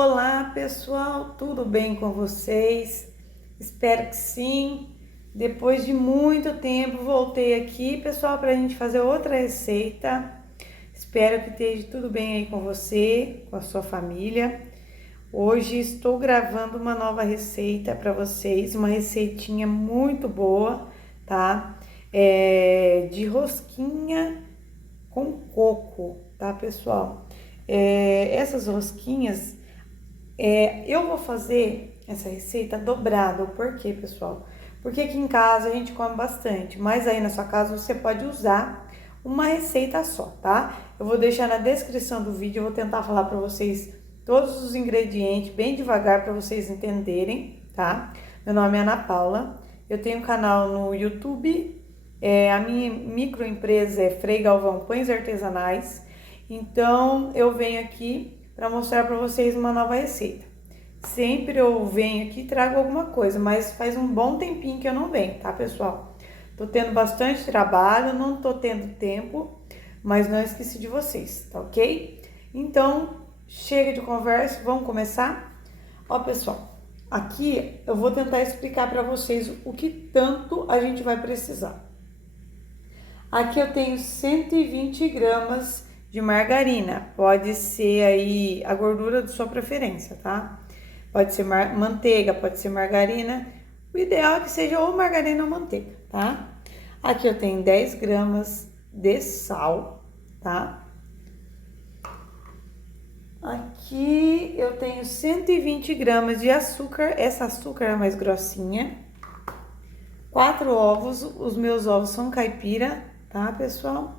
Olá pessoal, tudo bem com vocês? Espero que sim. Depois de muito tempo voltei aqui, pessoal, para a gente fazer outra receita. Espero que esteja tudo bem aí com você, com a sua família. Hoje estou gravando uma nova receita para vocês, uma receitinha muito boa, tá? De rosquinha com coco, tá, pessoal? Essas rosquinhas, eu vou fazer essa receita dobrada. Por quê, pessoal? Porque aqui em casa a gente come bastante, mas aí na sua casa você pode usar uma receita só, tá? Eu vou deixar na descrição do vídeo, eu vou tentar falar para vocês todos os ingredientes bem devagar para vocês entenderem, tá? Meu nome é Ana Paula, eu tenho um canal no YouTube, a minha microempresa é Frei Galvão Pães Artesanais, então eu venho aqui para mostrar para vocês uma nova receita. Sempre eu venho aqui e trago alguma coisa, mas faz um bom tempinho que eu não venho, tá, pessoal? Tô tendo bastante trabalho, não tô tendo tempo, mas não esqueci de vocês, tá ok? Então, chega de conversa, vamos começar? Ó, pessoal, aqui eu vou tentar explicar para vocês o que tanto a gente vai precisar. Aqui eu tenho 120 gramas de margarina, pode ser aí a gordura de sua preferência, tá? Pode ser manteiga, pode ser margarina, o ideal é que seja ou margarina ou manteiga, tá? Aqui eu tenho 10 gramas de sal, tá? Aqui eu tenho 120 gramas de açúcar, essa açúcar é mais grossinha. 4 ovos, os meus ovos são caipira, tá, pessoal?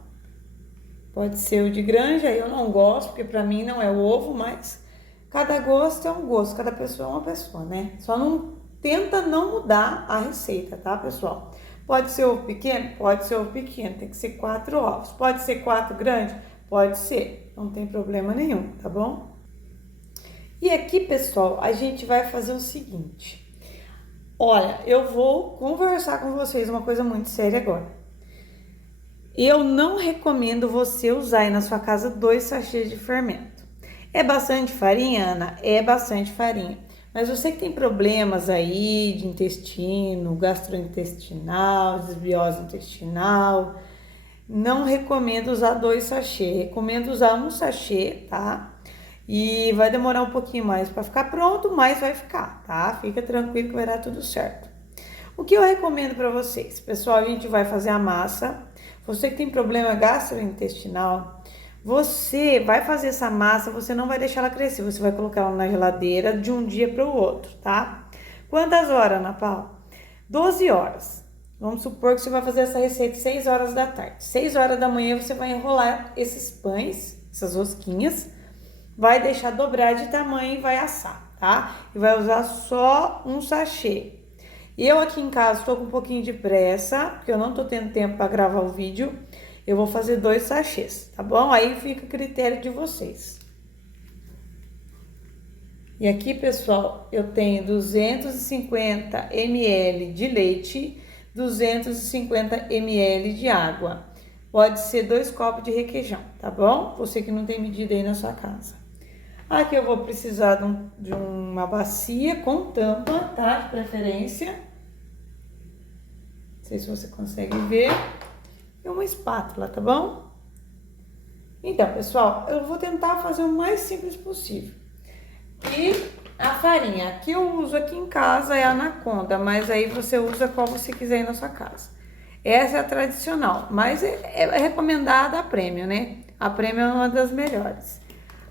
Pode ser o de granja, eu não gosto, porque pra mim não é o ovo, mas cada gosto é um gosto, cada pessoa é uma pessoa, né? Só não tenta não mudar a receita, tá, pessoal? Pode ser ovo pequeno? Pode ser ovo pequeno, tem que ser 4 ovos. Pode ser 4 grandes? Pode ser, não tem problema nenhum, tá bom? E aqui, pessoal, a gente vai fazer o seguinte. Olha, eu vou conversar com vocês uma coisa muito séria agora. Eu não recomendo você usar aí na sua casa 2 sachês de fermento. É bastante farinha, Ana? É bastante farinha. Mas você que tem problemas aí de intestino, gastrointestinal, desbiose intestinal, não recomendo usar 2 sachês. Recomendo usar um sachê, tá? E vai demorar um pouquinho mais para ficar pronto, mas vai ficar, tá? Fica tranquilo que vai dar tudo certo. O que eu recomendo para vocês? Pessoal, a gente vai fazer a massa. Você que tem problema gastrointestinal, você vai fazer essa massa, você não vai deixar ela crescer, você vai colocar ela na geladeira de um dia para o outro, tá? Quantas horas, Ana Paula? 12 horas. Vamos supor que você vai fazer essa receita 6 horas da tarde. 6 horas da manhã você vai enrolar esses pães, essas rosquinhas, vai deixar dobrar de tamanho e vai assar, tá? E vai usar só um sachê. Eu aqui em casa estou com um pouquinho de pressa, porque eu não tô tendo tempo para gravar o vídeo. Eu vou fazer 2 sachês, tá bom? Aí fica a critério de vocês. E aqui, pessoal, eu tenho 250 ml de leite, 250 ml de água. Pode ser 2 copos de requeijão, tá bom? Você que não tem medida aí na sua casa. Aqui eu vou precisar de uma bacia com tampa, tá? De preferência. Não sei se você consegue ver. E uma espátula, tá bom? Então, pessoal, eu vou tentar fazer o mais simples possível. E a farinha que eu uso aqui em casa é a Anaconda, mas aí você usa qual você quiser aí na sua casa. Essa é a tradicional, mas é recomendada a Premium, né? A Premium é uma das melhores.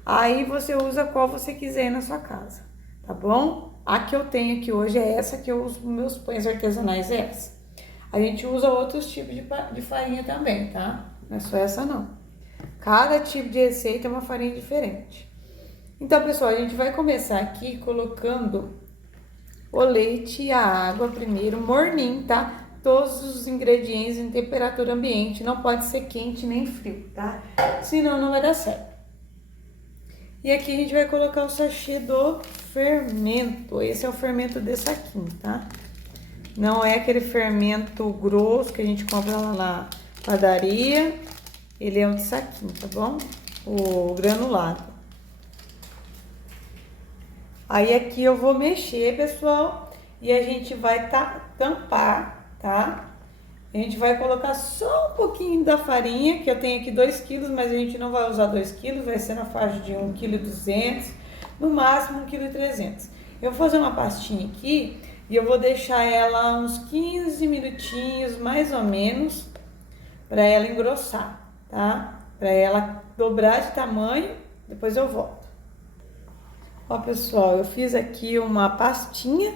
Aí você usa qual você quiser aí na sua casa, tá bom? A que eu tenho aqui hoje é essa, que eu uso nos meus pães artesanais, é essa. A gente usa outros tipos de farinha também, tá? Não é só essa não. Cada tipo de receita é uma farinha diferente. Então, pessoal, a gente vai começar aqui colocando o leite e a água primeiro, morninho, tá? Todos os ingredientes em temperatura ambiente, não pode ser quente nem frio, tá? Senão não vai dar certo. E aqui a gente vai colocar o sachê do fermento. Esse é o fermento de saquinho, tá? Não é aquele fermento grosso que a gente compra lá na padaria. Ele é um de saquinho, tá bom? O granulado. Aí aqui eu vou mexer, pessoal, e a gente vai tampar, tá? A gente vai colocar só um pouquinho da farinha, que eu tenho aqui 2 quilos, mas a gente não vai usar 2 quilos, vai ser na faixa de 1,2 kg, no máximo 1,3 kg. Eu vou fazer uma pastinha aqui e eu vou deixar ela uns 15 minutinhos, mais ou menos, para ela engrossar, tá? Para ela dobrar de tamanho, depois eu volto. Ó, pessoal, eu fiz aqui uma pastinha,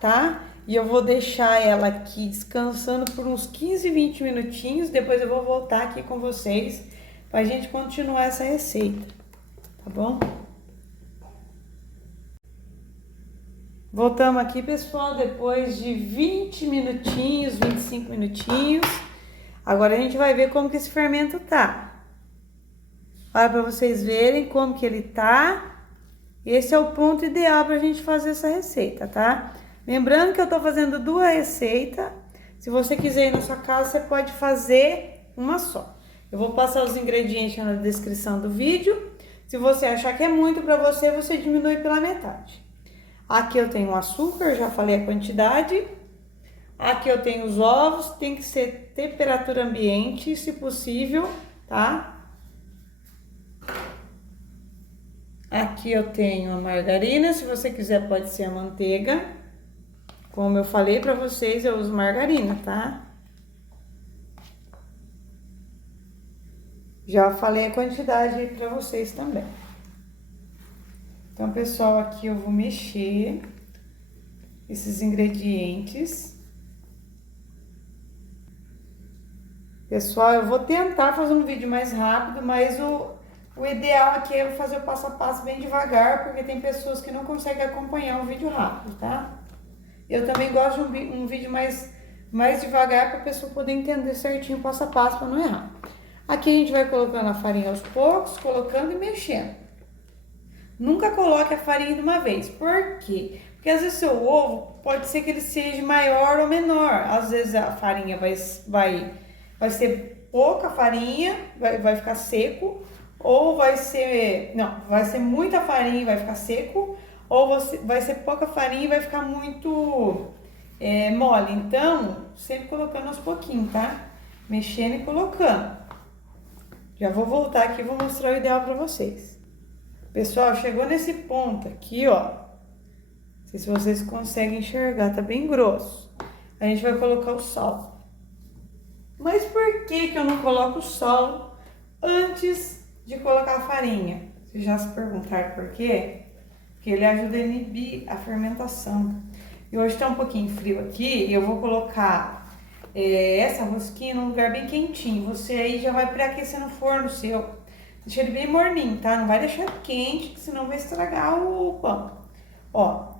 tá? E eu vou deixar ela aqui descansando por uns 15, 20 minutinhos. Depois eu vou voltar aqui com vocês pra gente continuar essa receita, tá bom? Voltamos aqui, pessoal, depois de 20 minutinhos, 25 minutinhos. Agora a gente vai ver como que esse fermento tá. Olha pra vocês verem como que ele tá. Esse é o ponto ideal pra gente fazer essa receita, tá? Lembrando que eu tô fazendo 2 receitas. Se você quiser ir na sua casa, você pode fazer uma só. Eu vou passar os ingredientes na descrição do vídeo. Se você achar que é muito pra você, você diminui pela metade. Aqui eu tenho o açúcar, já falei a quantidade. Aqui eu tenho os ovos, tem que ser temperatura ambiente, se possível, tá? Aqui eu tenho a margarina, se você quiser pode ser a manteiga. Como eu falei pra vocês, eu uso margarina, tá? Já falei a quantidade pra vocês também. Então, pessoal, aqui eu vou mexer esses ingredientes. Pessoal, eu vou tentar fazer um vídeo mais rápido, mas o ideal aqui é eu fazer o passo a passo bem devagar, porque tem pessoas que não conseguem acompanhar um vídeo rápido, tá? Eu também gosto de um vídeo mais devagar para a pessoa poder entender certinho o passo a passo para não errar. Aqui a gente vai colocando a farinha aos poucos, colocando e mexendo. Nunca coloque a farinha de uma vez. Por quê? Porque às vezes seu ovo pode ser que ele seja maior ou menor. Às vezes a farinha vai ser pouca farinha, vai ficar seco. Ou vai ser muita farinha e vai ficar seco, ou vai ser pouca farinha e vai ficar muito mole. Então, sempre colocando aos pouquinhos, tá? Mexendo e colocando. Já vou voltar aqui e vou mostrar o ideal pra vocês. Pessoal, chegou nesse ponto aqui, ó. Não sei se vocês conseguem enxergar, tá bem grosso. A gente vai colocar o sal. Mas por que eu não coloco o sal antes de colocar a farinha? Vocês já se perguntaram por quê? Porque ele ajuda a inibir a fermentação. E hoje tá um pouquinho frio aqui e eu vou colocar essa rosquinha num lugar bem quentinho. Você aí já vai pré-aquecer no forno seu. Deixa ele bem morninho, tá? Não vai deixar quente, senão vai estragar o pão. Ó,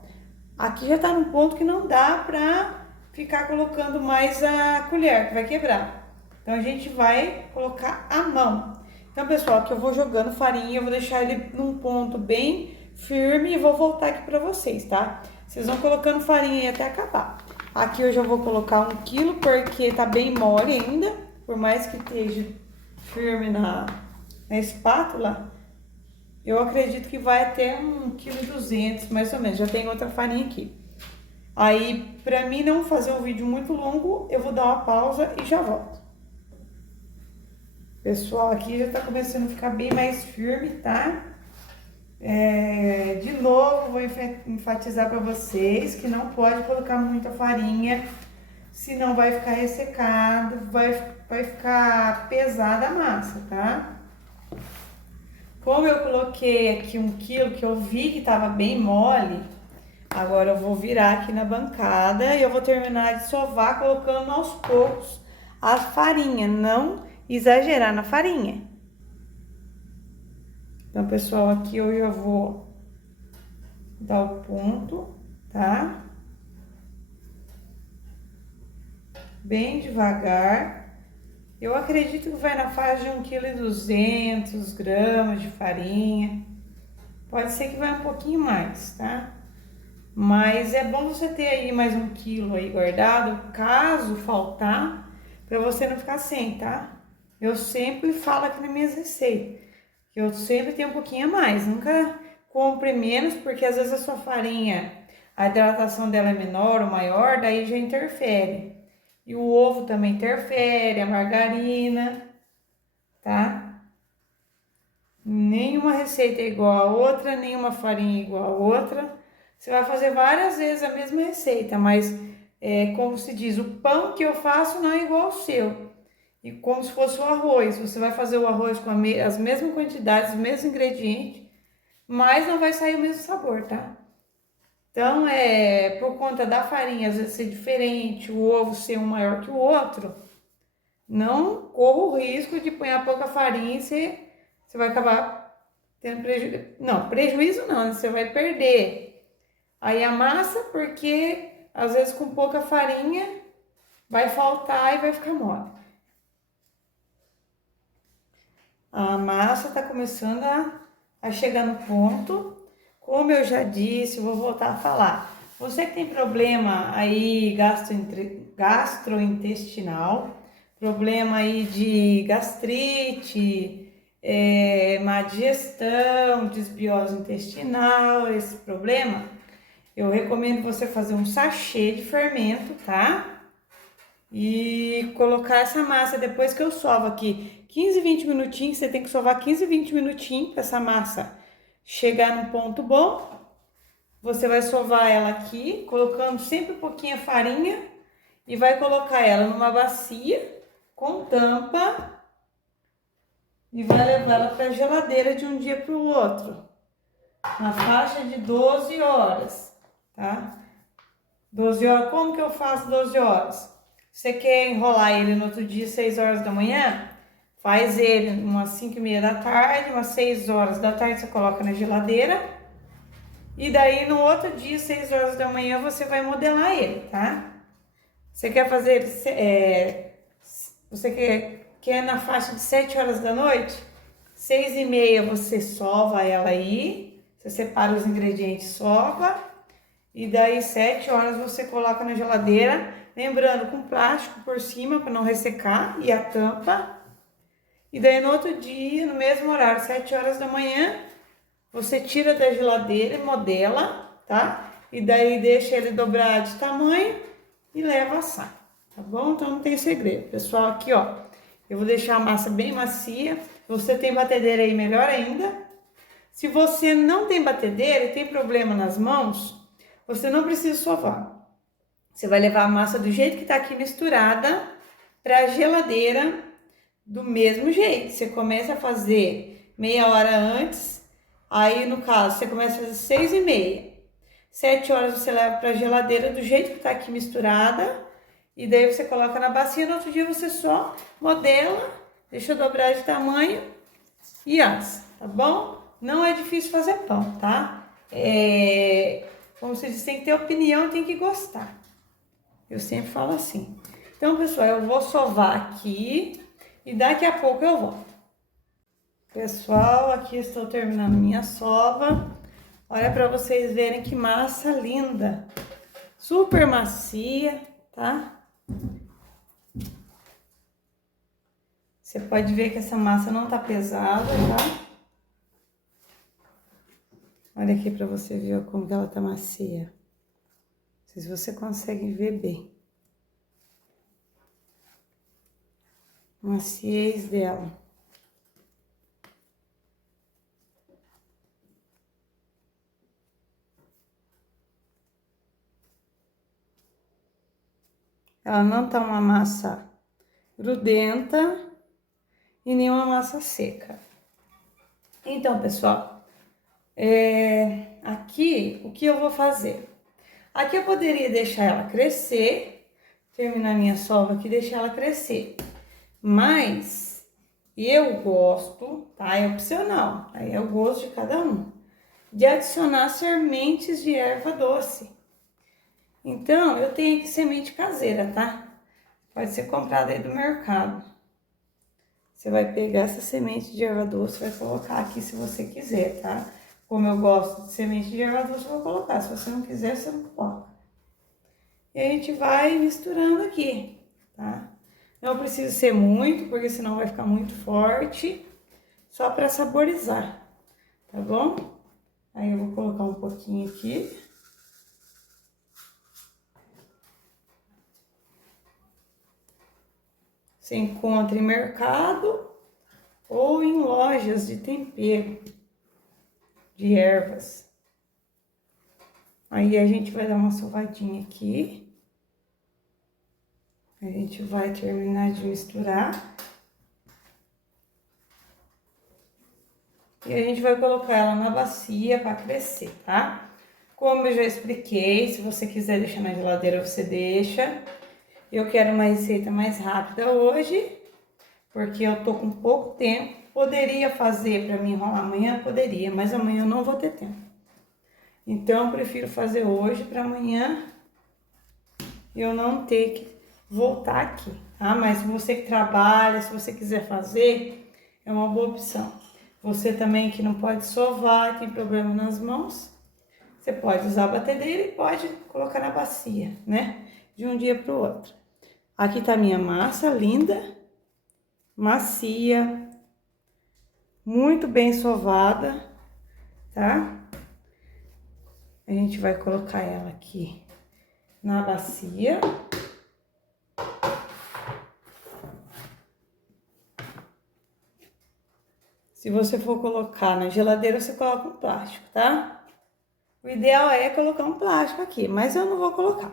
aqui já tá num ponto que não dá pra ficar colocando mais a colher, que vai quebrar. Então a gente vai colocar a mão. Então, pessoal, aqui eu vou jogando farinha, eu vou deixar ele num ponto bem firme e vou voltar aqui pra vocês, tá? Vocês vão colocando farinha aí até acabar. Aqui eu já vou colocar 1 quilo, porque tá bem mole ainda, por mais que esteja firme na espátula, eu acredito que vai até 1,2 kg, mais ou menos. Já tem outra farinha aqui. Aí, pra mim não fazer um vídeo muito longo, eu vou dar uma pausa e já volto. Pessoal, aqui já tá começando a ficar bem mais firme, tá? De novo, vou enfatizar para vocês que não pode colocar muita farinha, senão vai ficar ressecado, vai ficar pesada a massa, tá? Como eu coloquei aqui 1 quilo, que eu vi que tava bem mole, agora eu vou virar aqui na bancada e eu vou terminar de sovar colocando aos poucos a farinha, não exagerar na farinha. Então, pessoal, aqui eu já vou dar o ponto, tá? Bem devagar. Eu acredito que vai na faixa de 1,2 kg de farinha. Pode ser que vai um pouquinho mais, tá? Mas é bom você ter aí mais 1 quilo aí guardado, caso faltar, pra você não ficar sem, tá? Eu sempre falo aqui nas minhas receitas, que eu sempre tenho um pouquinho a mais, nunca compre menos, porque às vezes a sua farinha, a hidratação dela é menor ou maior, daí já interfere. E o ovo também interfere, a margarina, tá? Nenhuma receita é igual a outra, nenhuma farinha é igual a outra. Você vai fazer várias vezes a mesma receita, mas como se diz, o pão que eu faço não é igual ao seu. E como se fosse o arroz, você vai fazer o arroz com as mesmas quantidades, os mesmos ingredientes, mas não vai sair o mesmo sabor, tá? Então, por conta da farinha às vezes ser diferente, o ovo ser um maior que o outro, não corra o risco de pôr pouca farinha e você vai acabar tendo prejuízo. Não, prejuízo não, você vai perder. Aí a massa, porque às vezes com pouca farinha vai faltar e vai ficar mole. A massa tá começando a chegar no ponto. Como eu já disse, vou voltar a falar. Você que tem problema aí gastrointestinal, problema aí de gastrite, má digestão, desbiose intestinal, esse problema, eu recomendo você fazer um sachê de fermento, tá? E colocar essa massa depois que eu sovo aqui 15, 20 minutinhos, você tem que sovar 15, 20 minutinhos para essa massa chegar num ponto bom. Você vai sovar ela aqui, colocando sempre um pouquinho a farinha e vai colocar ela numa bacia com tampa e vai levar ela para a geladeira de um dia para o outro, na faixa de 12 horas, tá? 12 horas, como que eu faço 12 horas? Você quer enrolar ele no outro dia, 6 horas da manhã? Faz ele umas 5h30 da tarde, umas 6 horas da tarde você coloca na geladeira. E daí no outro dia, 6 horas da manhã, você vai modelar ele, tá? Você quer fazer ele, você quer na faixa de 7 horas da noite? 6h30 você sova ela aí, você separa os ingredientes, sova. E daí 7 horas você coloca na geladeira, lembrando com plástico por cima para não ressecar e a tampa. E daí no outro dia, no mesmo horário, 7 horas da manhã, você tira da geladeira e modela, tá? E daí deixa ele dobrar de tamanho e leva a assar, tá bom? Então não tem segredo. Pessoal, aqui ó, eu vou deixar a massa bem macia. Se você tem batedeira aí, melhor ainda. Se você não tem batedeira e tem problema nas mãos, você não precisa sovar. Você vai levar a massa do jeito que tá aqui misturada para a geladeira do mesmo jeito. Você começa a fazer meia hora antes, aí no caso você começa a fazer 6h30. 7 horas você leva para a geladeira do jeito que tá aqui misturada, e daí você coloca na bacia. No outro dia você só modela, deixa dobrar de tamanho e assa, tá bom? Não é difícil fazer pão, tá? Como se diz, tem que ter opinião e tem que gostar. Eu sempre falo assim. Então, pessoal, eu vou sovar aqui e daqui a pouco eu volto. Pessoal, aqui estou terminando minha sova. Olha para vocês verem que massa linda. Super macia, tá? Você pode ver que essa massa não tá pesada, tá? Olha aqui para você ver como que ela tá macia. Não sei se você consegue ver bem. Maciez dela. Ela não tá uma massa grudenta e nem uma massa seca. Então, pessoal, aqui o que eu vou fazer? Aqui eu poderia deixar ela crescer, terminar minha sova aqui e deixar ela crescer. Mas eu gosto, tá? É opcional, aí é o gosto de cada um, de adicionar sementes de erva doce. Então, eu tenho aqui semente caseira, tá? Pode ser comprada aí do mercado. Você vai pegar essa semente de erva doce, vai colocar aqui se você quiser, tá? Como eu gosto de semente de erva doce, eu vou colocar. Se você não quiser, você não coloca. E a gente vai misturando aqui, tá? Não precisa ser muito, porque senão vai ficar muito forte. Só para saborizar, tá bom? Aí eu vou colocar um pouquinho aqui. Você encontra em mercado ou em lojas de tempero, de ervas. Aí a gente vai dar uma sovadinha aqui. A gente vai terminar de misturar. E a gente vai colocar ela na bacia para crescer, tá? Como eu já expliquei, se você quiser deixar na geladeira, você deixa. Eu quero uma receita mais rápida hoje, porque eu tô com pouco tempo. Poderia fazer para mim enrolar amanhã? Poderia, mas amanhã eu não vou ter tempo. Então, eu prefiro fazer hoje para amanhã eu não ter que voltar aqui, tá? Mas se você que trabalha, se você quiser fazer, é uma boa opção. Você também que não pode sovar, tem problema nas mãos, você pode usar a batedeira e pode colocar na bacia, né? De um dia para o outro. Aqui tá a minha massa linda, macia, muito bem sovada, tá? A gente vai colocar ela aqui na bacia. Se você for colocar na geladeira, você coloca um plástico, tá? O ideal é colocar um plástico aqui, mas eu não vou colocar.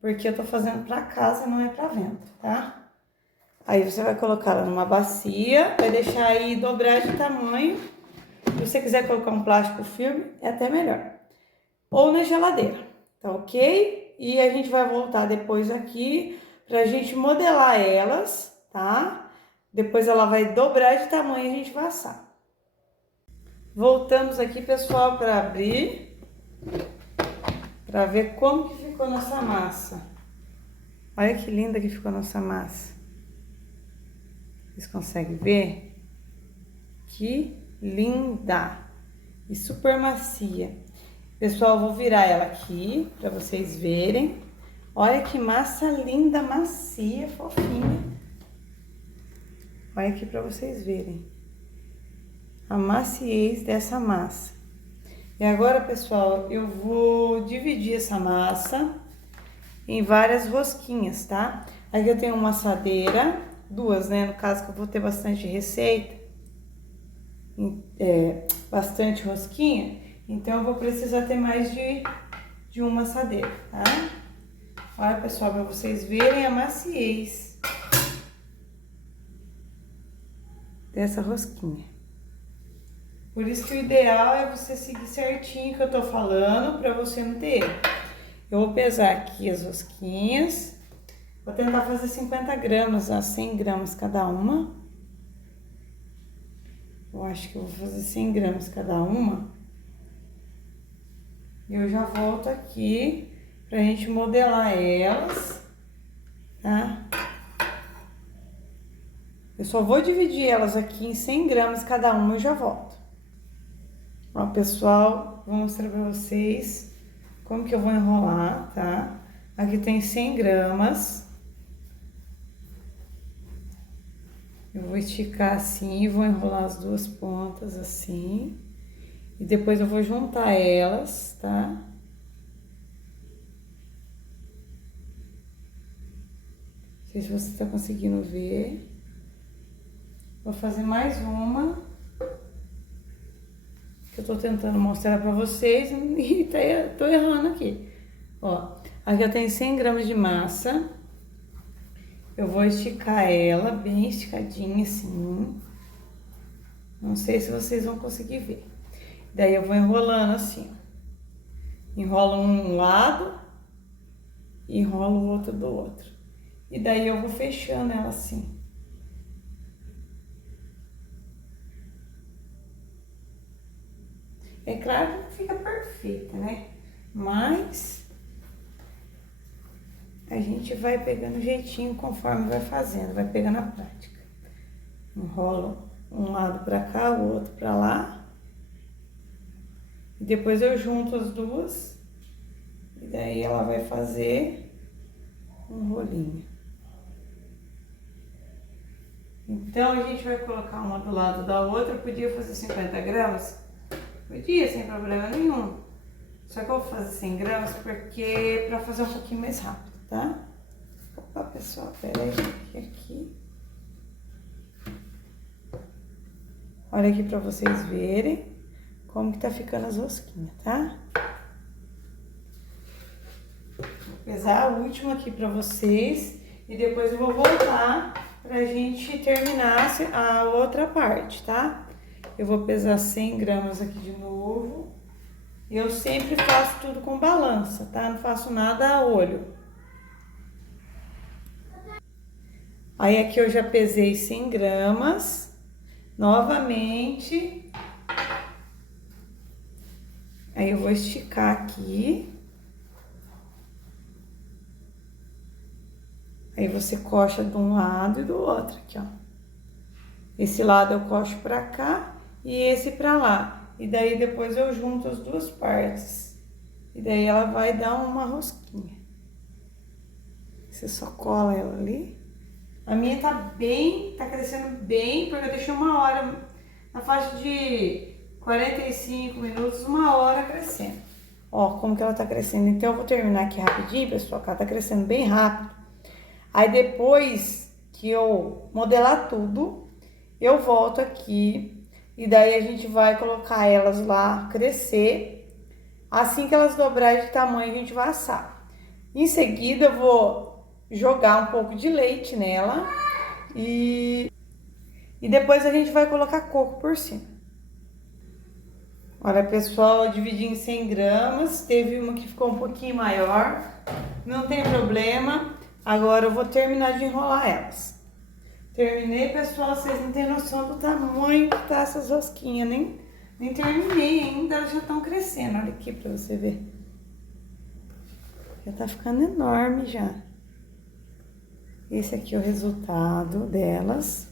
Porque eu tô fazendo pra casa, não é pra venda, tá? Aí você vai colocar ela numa bacia, vai deixar aí dobrar de tamanho. Se você quiser colocar um plástico filme, é até melhor. Ou na geladeira, tá ok? E a gente vai voltar depois aqui pra gente modelar elas, tá? Depois ela vai dobrar de tamanho e a gente vai assar. Voltamos aqui, pessoal, para abrir, para ver como que ficou nossa massa. Olha que linda que ficou nossa massa. Vocês conseguem ver? Que linda! E super macia. Pessoal, eu vou virar ela aqui para vocês verem. Olha que massa linda, macia, fofinha. Olha aqui para vocês verem a maciez dessa massa. E agora, pessoal, eu vou dividir essa massa em várias rosquinhas, tá? Aqui eu tenho uma assadeira, duas, né? No caso que eu vou ter bastante receita, bastante rosquinha, então eu vou precisar ter mais de uma assadeira, tá? Olha, pessoal, para vocês verem a maciez dessa rosquinha. Por isso que o ideal é você seguir certinho o que eu tô falando, pra você não ter erro. Eu vou pesar aqui as rosquinhas. Vou tentar fazer 50 gramas a 100 gramas cada uma. Eu acho que eu vou fazer 100 gramas cada uma. E eu já volto aqui pra gente modelar elas, tá? Eu só vou dividir elas aqui em 100 gramas cada uma e já volto. Ó, pessoal, vou mostrar pra vocês como que eu vou enrolar, tá? Aqui tem 100 gramas. Eu vou esticar assim e vou enrolar as duas pontas assim. E depois eu vou juntar elas, tá? Não sei se você tá conseguindo ver. Vou fazer mais uma. Que eu tô tentando mostrar pra vocês e tô errando aqui. Ó, aqui eu tenho 100 gramas de massa. Eu vou esticar ela bem esticadinha assim. Não sei se vocês vão conseguir ver. Daí eu vou enrolando assim, ó. Enrolo um lado e enrolo o outro do outro. E daí eu vou fechando ela assim. É claro que não fica perfeita, né? Mas a gente vai pegando jeitinho conforme vai fazendo, vai pegando a prática. Enrolo um lado pra cá, o outro pra lá. E depois eu junto as duas. E daí ela vai fazer um rolinho. Então, a gente vai colocar uma do lado da outra. Eu podia fazer 50 gramas, Podia, sem problema nenhum. Só que eu vou fazer 100 gramas porque pra fazer um pouquinho mais rápido, tá? Opa, pessoal, peraí, aqui. Olha aqui pra vocês verem como que tá ficando as rosquinhas, tá? Vou pesar a última aqui pra vocês e depois eu vou voltar pra gente terminar a outra parte, tá? Eu vou pesar 100 gramas aqui de novo. Eu sempre faço tudo com balança, tá? Não faço nada a olho. Aí aqui eu já pesei 100 gramas. Novamente. Aí eu vou esticar aqui. Aí você coxa de um lado e do outro aqui, ó. Esse lado eu coxo pra cá e esse pra lá. E daí depois eu junto as duas partes. E daí ela vai dar uma rosquinha. Você só cola ela ali. A minha tá crescendo bem, porque eu deixei uma hora, na faixa de 45 minutos, uma hora crescendo. Ó, como que ela tá crescendo. Então eu vou terminar aqui rapidinho, pessoal, que ela tá crescendo bem rápido. Aí depois que eu modelar tudo, eu volto aqui e daí a gente vai colocar elas lá crescer. Assim que elas dobrarem de tamanho, a gente vai assar. Em seguida, eu vou jogar um pouco de leite nela e depois a gente vai colocar coco por cima. Olha, pessoal, eu dividi em 100 gramas, teve uma que ficou um pouquinho maior, não tem problema. Agora eu vou terminar de enrolar elas. Terminei, pessoal, vocês não têm noção do tamanho que tá essas rosquinhas, nem terminei ainda, elas já estão crescendo. Olha aqui pra você ver. Já tá ficando enorme já. Esse aqui é o resultado delas.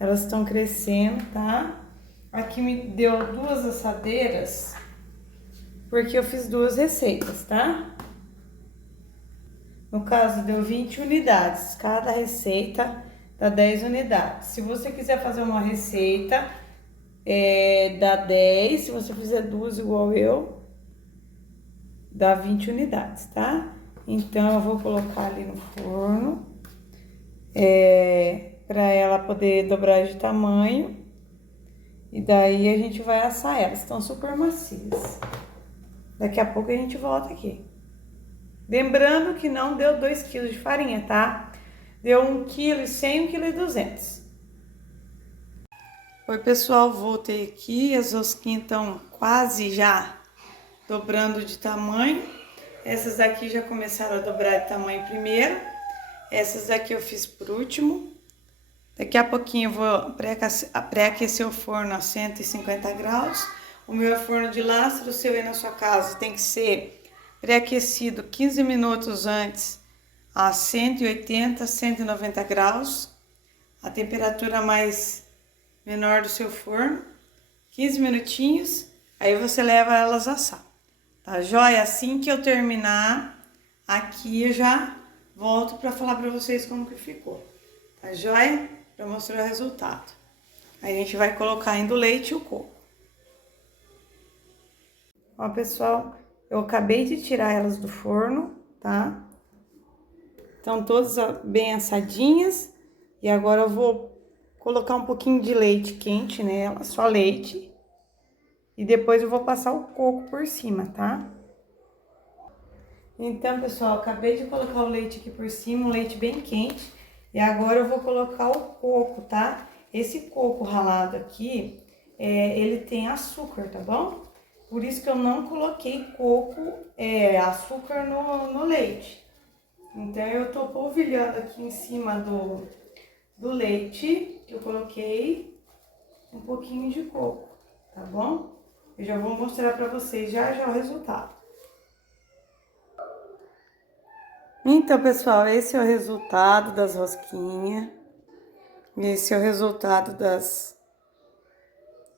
Elas estão crescendo, tá? Aqui me deu 2 assadeiras, porque eu fiz 2 receitas, tá? No caso, deu 20 unidades. Cada receita dá 10 unidades. Se você quiser fazer uma receita, dá 10. Se você fizer 2 igual eu, dá 20 unidades, tá? Então, eu vou colocar ali no forno. Para ela poder dobrar de tamanho. E daí a gente vai assar elas. Estão super macias. Daqui a pouco a gente volta aqui. Lembrando que não deu 2 kg de farinha, tá? Deu 1,1 kg, 1,2 kg. Oi, pessoal, voltei aqui. As rosquinhas estão quase já dobrando de tamanho. Essas aqui já começaram a dobrar de tamanho primeiro. Essas daqui eu fiz por último. Daqui a pouquinho eu vou pré-aquecer o forno a 150 graus. O meu é forno de lastro, o seu aí na sua casa tem que ser pré-aquecido 15 minutos antes a 180, 190 graus. A temperatura mais menor do seu forno. 15 minutinhos, aí você leva elas a assar. Tá joia? Assim que eu terminar aqui, eu já volto para falar para vocês como que ficou. Tá joia? Para mostrar o resultado. Aí a gente vai colocar ainda o leite e o coco. Ó, pessoal, eu acabei de tirar elas do forno, tá? Estão todas bem assadinhas. E agora eu vou colocar um pouquinho de leite quente nela, só leite. E depois eu vou passar o coco por cima, tá? Então, pessoal, acabei de colocar o leite aqui por cima, um leite bem quente. E agora eu vou colocar o coco, tá? Esse coco ralado aqui, ele tem açúcar, tá bom? Por isso que eu não coloquei açúcar no leite. Então, eu tô polvilhando aqui em cima do leite, que eu coloquei um pouquinho de coco, tá bom? Eu já vou mostrar pra vocês já o resultado. Então, pessoal, esse é o resultado das rosquinhas. Esse é o resultado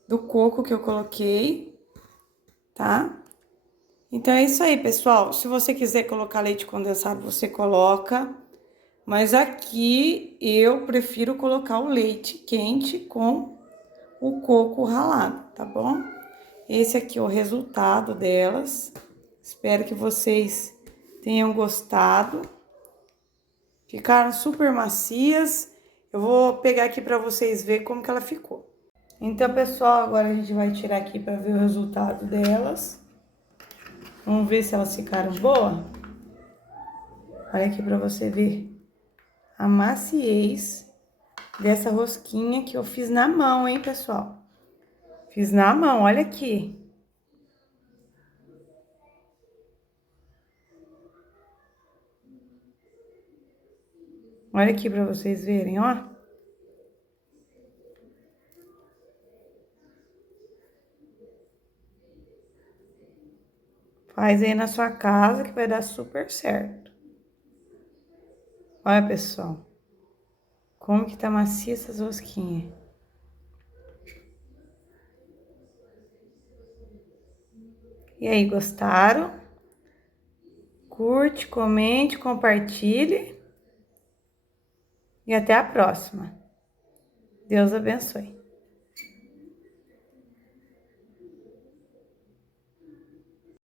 do coco que eu coloquei, tá? Então, é isso aí, pessoal. Se você quiser colocar leite condensado, você coloca. Mas aqui, eu prefiro colocar o leite quente com o coco ralado, tá bom? esse aqui é o resultado delas. Espero que vocês tenham gostado. Ficaram super macias. Eu vou pegar aqui pra vocês verem como que ela ficou. Então, pessoal, agora a gente vai tirar aqui pra ver o resultado delas. Vamos ver se elas ficaram boas. Olha aqui pra você ver a maciez dessa rosquinha que eu fiz na mão, hein, pessoal? Fiz na mão, olha aqui. Olha aqui pra vocês verem, ó. Faz aí na sua casa que vai dar super certo. Olha, pessoal. Como que tá macia essas rosquinhas. E aí, gostaram? Curte, comente, compartilhe. E até a próxima. Deus abençoe.